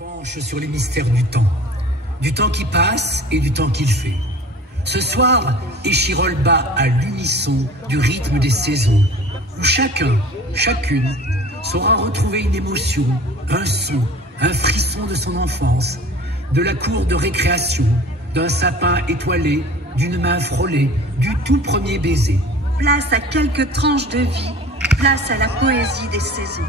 Penche sur les mystères du temps qui passe et du temps qu'il fait. Ce soir, Échirol bat à l'unisson du rythme des saisons, où chacun, chacune, saura retrouver une émotion, un son, un frisson de son enfance, de la cour de récréation, d'un sapin étoilé, d'une main frôlée, du tout premier baiser. Place à quelques tranches de vie, place à la poésie des saisons.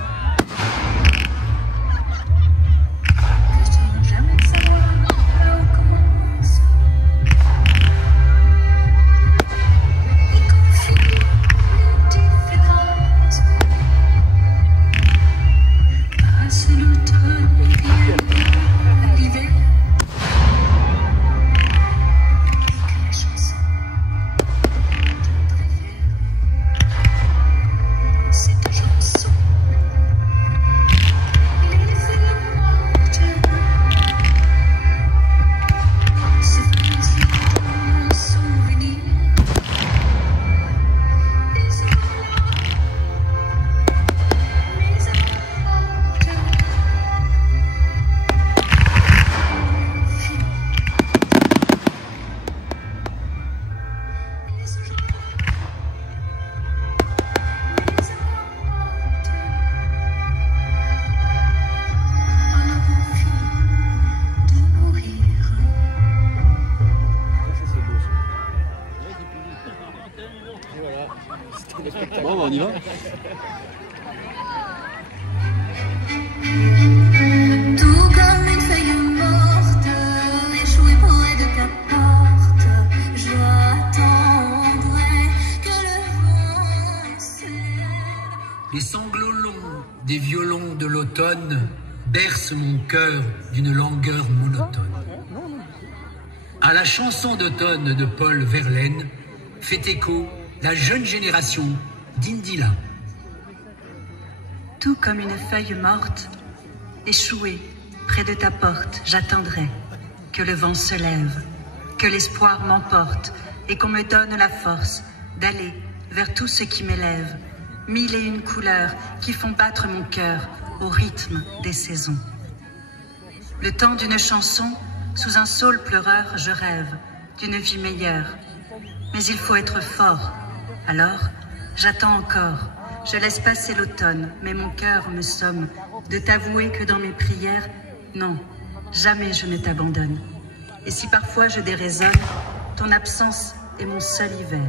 Bon, on y va. Tout comme une feuille morte, échouée près de ta porte, j'attendrai que le vent se lève. Les sanglots longs des violons de l'automne bercent mon cœur d'une langueur monotone. À la chanson d'automne de Paul Verlaine fait écho la jeune génération d'Indila. Tout comme une feuille morte, échouée près de ta porte, j'attendrai que le vent se lève, que l'espoir m'emporte et qu'on me donne la force d'aller vers tout ce qui m'élève. 1001 couleurs qui font battre mon cœur au rythme des saisons. Le temps d'une chanson, sous un saule pleureur, je rêve d'une vie meilleure. Mais il faut être fort. Alors, j'attends encore. Je laisse passer l'automne, mais mon cœur me somme de t'avouer que dans mes prières, non, jamais je ne t'abandonne. Et si parfois je déraisonne, ton absence est mon seul hiver.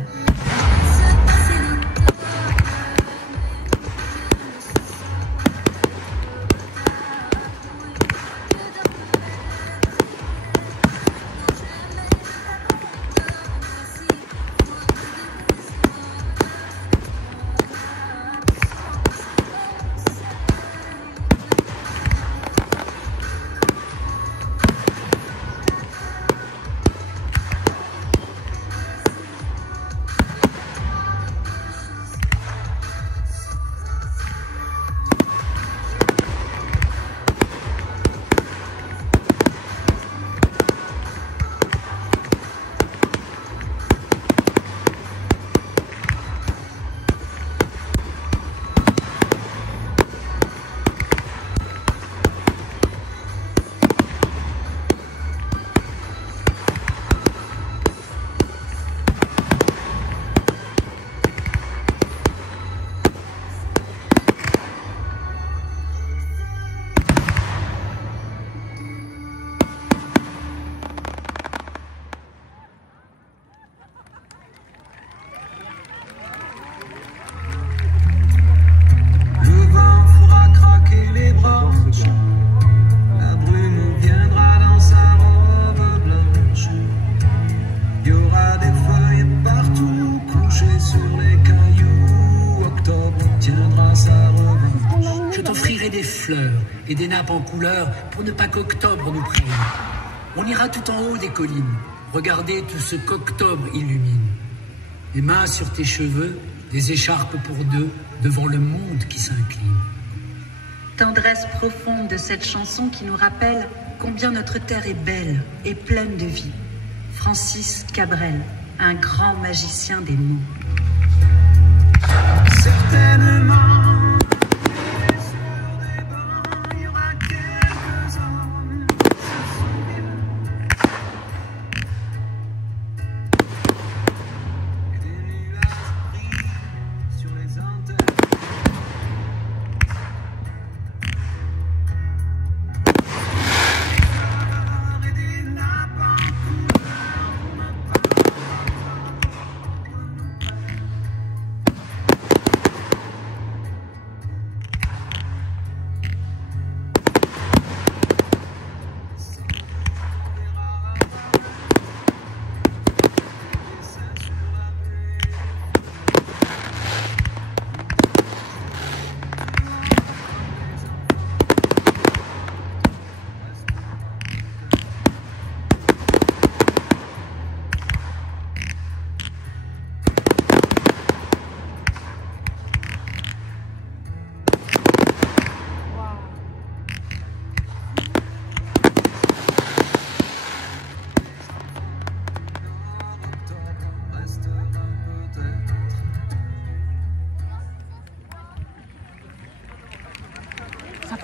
Et des nappes en couleur pour ne pas qu'octobre nous prenne. On ira tout en haut des collines, regarder tout ce qu'octobre illumine. Les mains sur tes cheveux, des écharpes pour deux, devant le monde qui s'incline. Tendresse profonde de cette chanson qui nous rappelle combien notre terre est belle et pleine de vie. Francis Cabrel, un grand magicien des mots. Certainement, sur des bancs, il y aura quelques-uns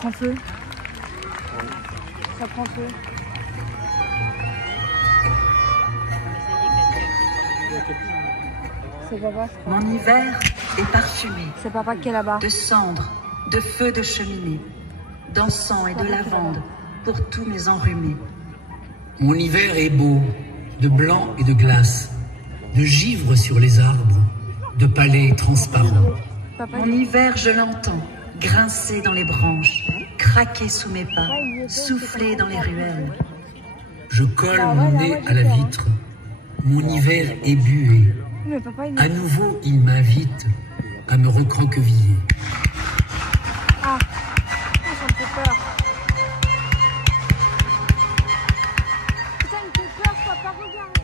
prend feu. Ça prend feu. C'est papa, je crois. Mon hiver est parfumé. C'est papa qui est là-bas. De cendres, de feux de cheminée, d'encens et de lavande pour tous mes enrhumés. Mon hiver est beau, de blanc et de glace, de givre sur les arbres, de palais transparents. Mon hiver, je l'entends, grincer dans les branches, craquer sous mes pas, souffler dans les ruelles. Je colle mon nez à la vitre, mon hiver est bué. Mais papa, il... À nouveau, il m'invite à me recroqueviller. Ah, ça me fait peur. Putain, il me fait peur, papa, regarde.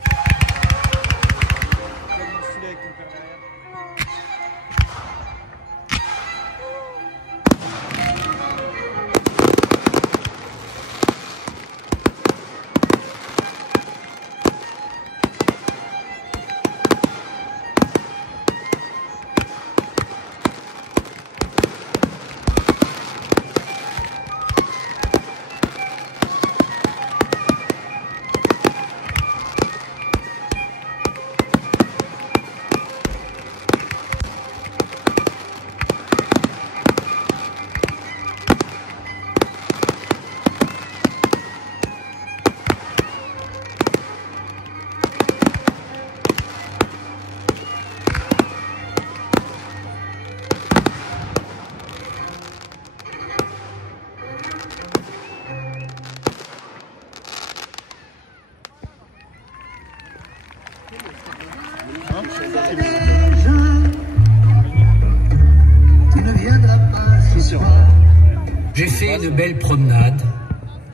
J'ai fait une belle promenade,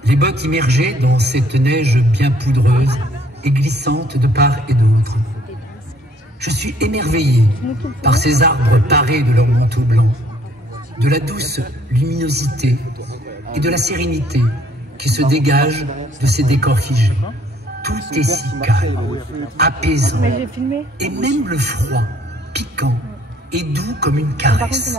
les bottes immergées dans cette neige bien poudreuse et glissante de part et d'autre. Je suis émerveillé par ces arbres parés de leurs manteaux blancs, de la douce luminosité et de la sérénité qui se dégage de ces décors figés. Tout est si calme, apaisant, et même le froid, piquant et doux comme une caresse.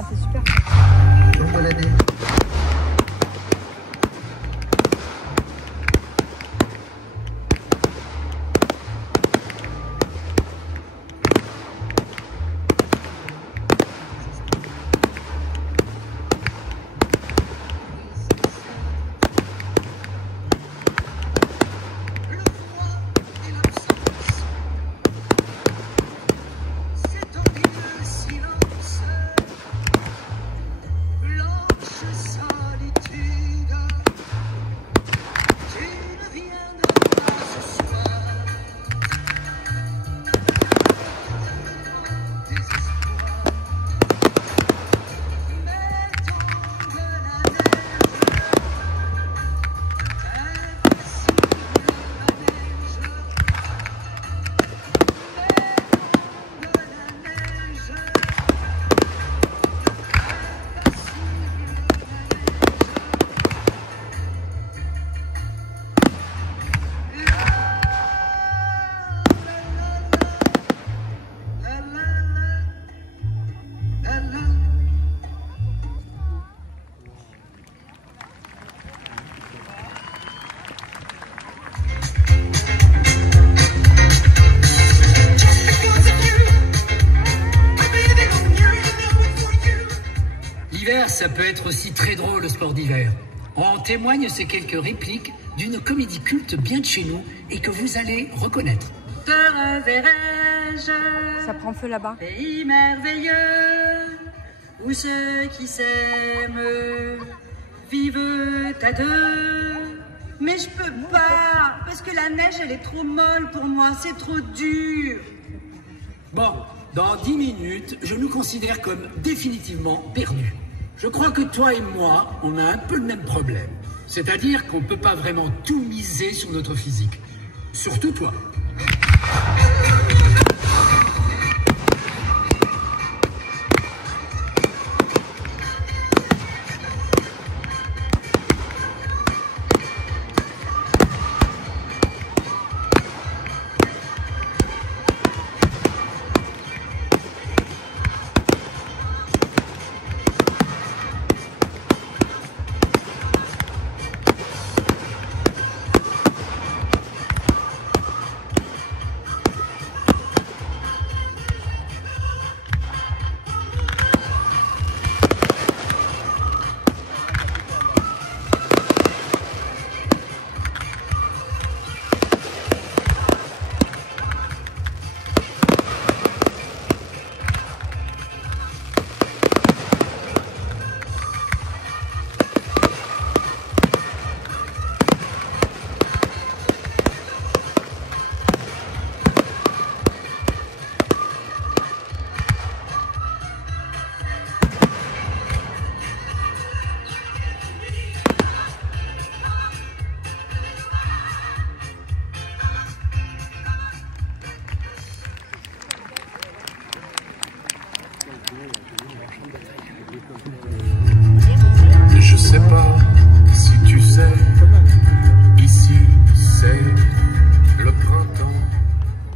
Ça peut être aussi très drôle, le sport d'hiver. En témoignent ces quelques répliques d'une comédie culte bien de chez nous et que vous allez reconnaître. Te reverrai-je, ça prend feu là-bas. Pays merveilleux, où ceux qui s'aiment vivent à deux. Mais je peux pas, parce que la neige, elle est trop molle pour moi, c'est trop dur. Bon, dans 10 minutes, je nous considère comme définitivement perdus. Je crois que toi et moi, on a un peu le même problème. C'est-à-dire qu'on ne peut pas vraiment tout miser sur notre physique. Surtout toi.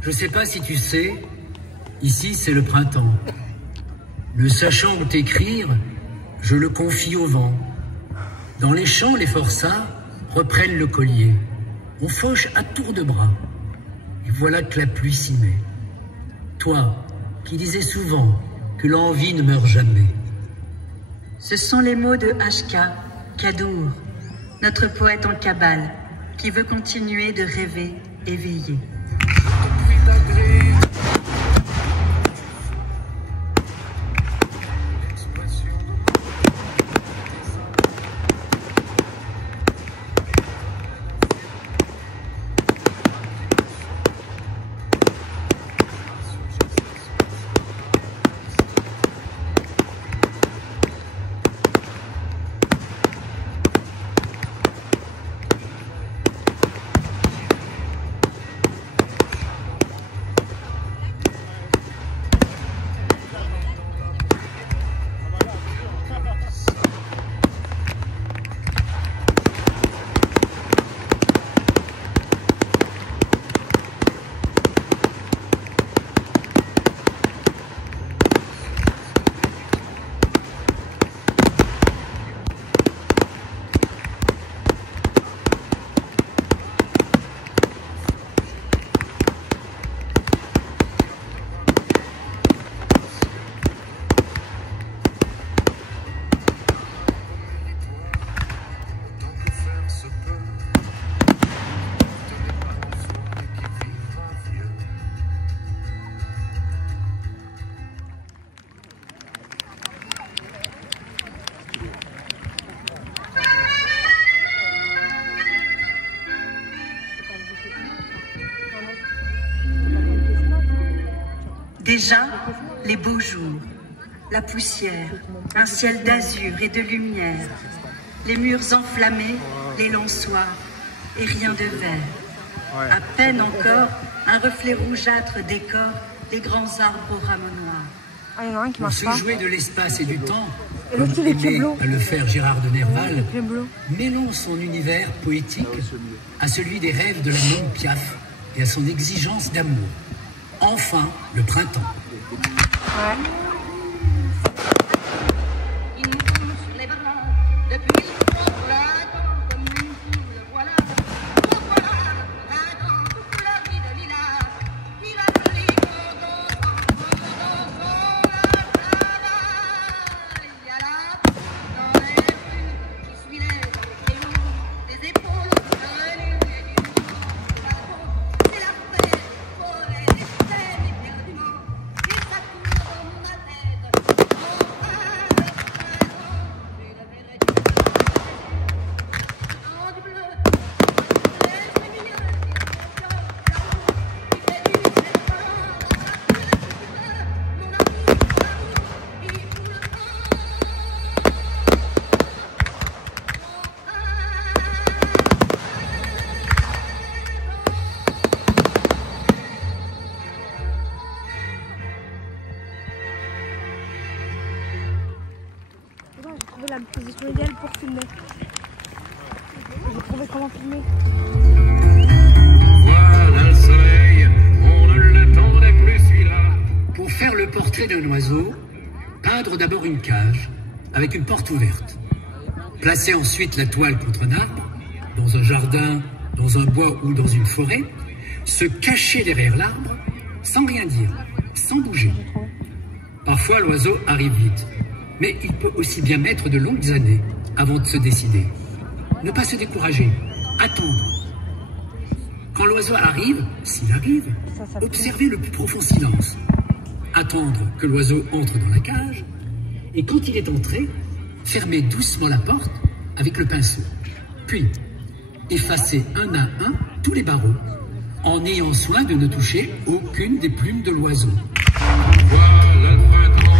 Je sais pas si tu sais, ici c'est le printemps. Ne sachant où t'écrire, je le confie au vent. Dans les champs, les forçats reprennent le collier. On fauche à tour de bras. Et voilà que la pluie s'y met. Toi, qui disais souvent que l'envie ne meurt jamais. Ce sont les mots de H.K. Kadour, notre poète en cabale, qui veut continuer de rêver éveillé. Déjà, les beaux jours, la poussière, un ciel d'azur et de lumière, les murs enflammés, les lançoirs et rien de vert. À peine encore, un reflet rougeâtre décore les grands arbres aux rameaux noirs. Ah, il y en a un qui Pour marche se pas. jouer de l'espace et du temps, Et l'autre, il est aimé bleu. à le faire Gérard de Nerval, Le bleu. mêlons son univers poétique à celui des rêves de la môme Piaf et à son exigence d'amour. Enfin, le printemps. Ouais. Il nous tombe sur les bras depuis le printemps comme une poule, voilà. Oh voilà, printemps, toute couleur de lilas, qui va joli dans il y a là, dans les rues, qui suit les loups, les épaules tenues et du vent. C'est la fête, forêt, les scènes éperdument, et ça coule dans ma tête. J'ai trouvé la position idéale pour filmer. J'ai trouvé comment filmer. Voilà le soleil, on ne l'attendait plus celui-là. Pour faire le portrait d'un oiseau, peindre d'abord une cage avec une porte ouverte. Placer ensuite la toile contre un arbre, dans un jardin, dans un bois ou dans une forêt. Se cacher derrière l'arbre, sans rien dire, sans bouger. Parfois l'oiseau arrive vite, mais il peut aussi bien mettre de longues années avant de se décider. Ne pas se décourager, attendre. Quand l'oiseau arrive, s'il arrive, observez le plus profond silence. Attendre que l'oiseau entre dans la cage, et quand il est entré, fermez doucement la porte avec le pinceau. Puis, effacez un à un tous les barreaux, en ayant soin de ne toucher aucune des plumes de l'oiseau. Voilà le printemps.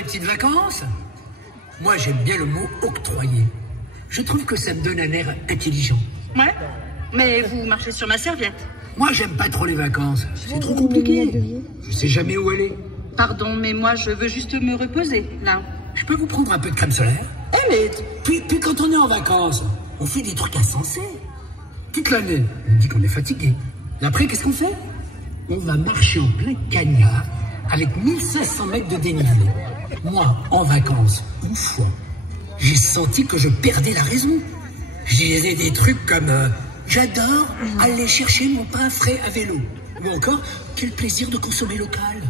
des petites vacances? Moi, j'aime bien le mot octroyer. Je trouve que ça me donne un air intelligent. Ouais, mais vous marchez sur ma serviette. Moi, j'aime pas trop les vacances. C'est trop compliqué. Je sais jamais où aller. Pardon, mais moi, je veux juste me reposer, là. Je peux vous prendre un peu de crème solaire? Mais... Puis quand on est en vacances, on fait des trucs insensés. Toute l'année, on dit qu'on est fatigué. Et après, qu'est-ce qu'on fait? On va marcher en plein cagnard avec 1500 mètres de dénivelé. Moi, en vacances, une fois, j'ai senti que je perdais la raison. Je disais des trucs comme j'adore aller chercher mon pain frais à vélo. Ou encore, quel plaisir de consommer local.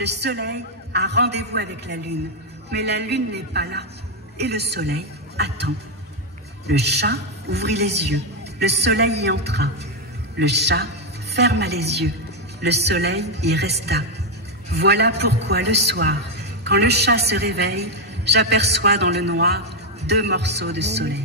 Le soleil a rendez-vous avec la lune, mais la lune n'est pas là. Et le soleil attend. Le chat ouvrit les yeux. Le soleil y entra. Le chat ferma les yeux. Le soleil y resta. Voilà pourquoi le soir, quand le chat se réveille, j'aperçois dans le noir 2 morceaux de soleil.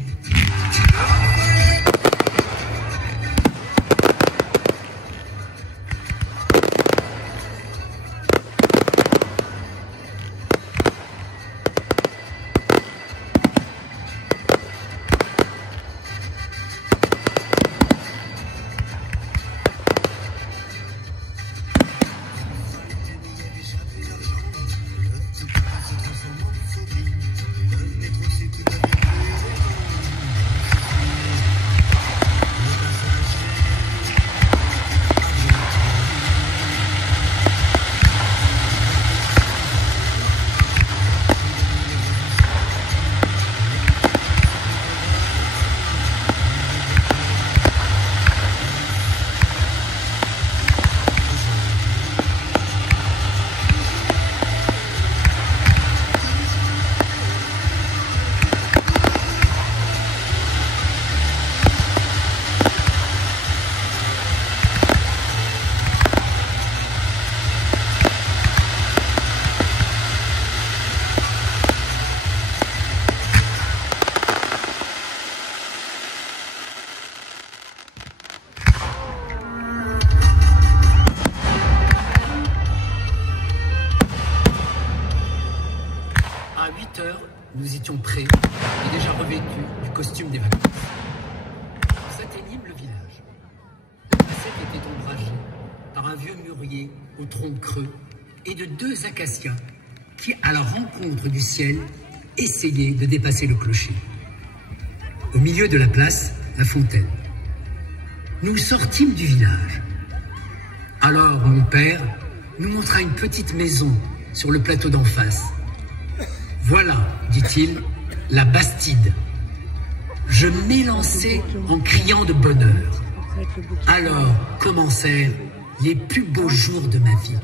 À 8 heures, nous étions prêts et déjà revêtus du costume des vacances. Nous atteignîmes le village. La placette était ombragée par un vieux mûrier au tronc creux et de 2 acacias qui, à la rencontre du ciel, essayaient de dépasser le clocher. Au milieu de la place, la fontaine. Nous sortîmes du village. Alors mon père nous montra une petite maison sur le plateau d'en face. Voilà, dit-il, la Bastide. Je m'élançai en criant de bonheur. Alors commencèrent les plus beaux jours de ma vie.